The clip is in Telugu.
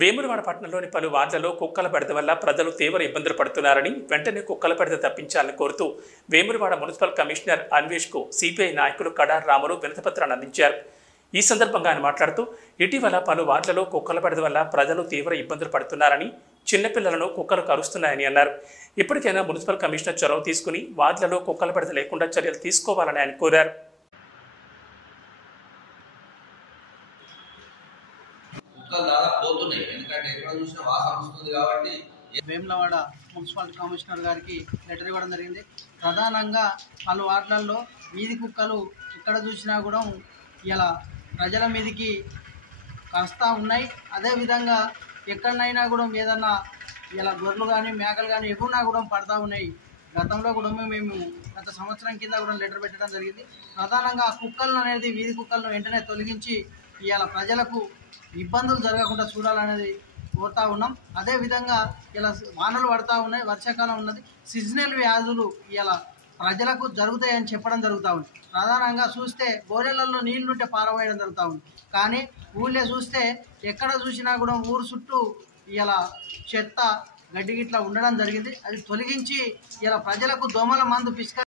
వేములవాడ పట్టణంలోని పలు వార్డులలో కుక్కల బెడద వల్ల ప్రజలు తీవ్ర ఇబ్బందులు పడుతున్నారని వెంటనే కుక్కల బెడద తప్పించాలని కోరుతూ వేములవాడ మున్సిపల్ కమిషనర్ అన్వేష్కు సిపిఐ నాయకులు కడార్ రాములు వినతిపత్రాన్ని అందించారు. ఈ సందర్భంగా ఆయన మాట్లాడుతూ ఇటీవల పలు వార్డులలో కుక్కల బెడద వల్ల ప్రజలు తీవ్ర ఇబ్బందులు పడుతున్నారని, చిన్నపిల్లలను కుక్కలు కరుస్తున్నాయని అన్నారు. ఇప్పటికైనా మున్సిపల్ కమిషనర్ చొరవ తీసుకుని వార్డులలో కుక్కల బెడద లేకుండా చర్యలు తీసుకోవాలని ఆయన కోరారు. వేములవాడ మున్సిపల్ కమిషనర్ గారికి లెటర్ ఇవ్వడం జరిగింది. ప్రధానంగా పలు వార్డులలో వీధి కుక్కలు ఎక్కడ చూసినా కూడా ఇలా ప్రజల మీదకి కరుస్తూ ఉన్నాయి. అదేవిధంగా ఎక్కడైనా కూడా ఏదన్నా ఇలా గొర్రెలు కానీ మేకలు కానీ ఎగురునా కూడా పడతా ఉన్నాయి. గతంలో కూడా మేము గత సంవత్సరం కింద కూడా లెటర్ పెట్టడం జరిగింది. ప్రధానంగా కుక్కలను అనేది వీధి కుక్కలను వెంటనే తొలగించి ఇవాళ ప్రజలకు ఇబ్బందులు జరగకుండా చూడాలనేది కోరుతా ఉన్నాం. అదేవిధంగా ఇలా వానలు పడతా ఉన్నాయి, వర్షాకాలం ఉన్నది, సీజనల్ వ్యాధులు ఇలా ప్రజలకు జరుగుతాయని చెప్పడం జరుగుతూ ఉంది. ప్రధానంగా చూస్తే గోడెలలో నీళ్లుంటే పారవేయడం జరుగుతూ ఉంది. కానీ ఊళ్ళో చూస్తే ఎక్కడ చూసినా కూడా ఊరు చుట్టూ ఇలా చెత్త గడ్డి గిట్లా ఉండడం జరిగింది. అది తొలగించి ఇలా ప్రజలకు దోమల మందు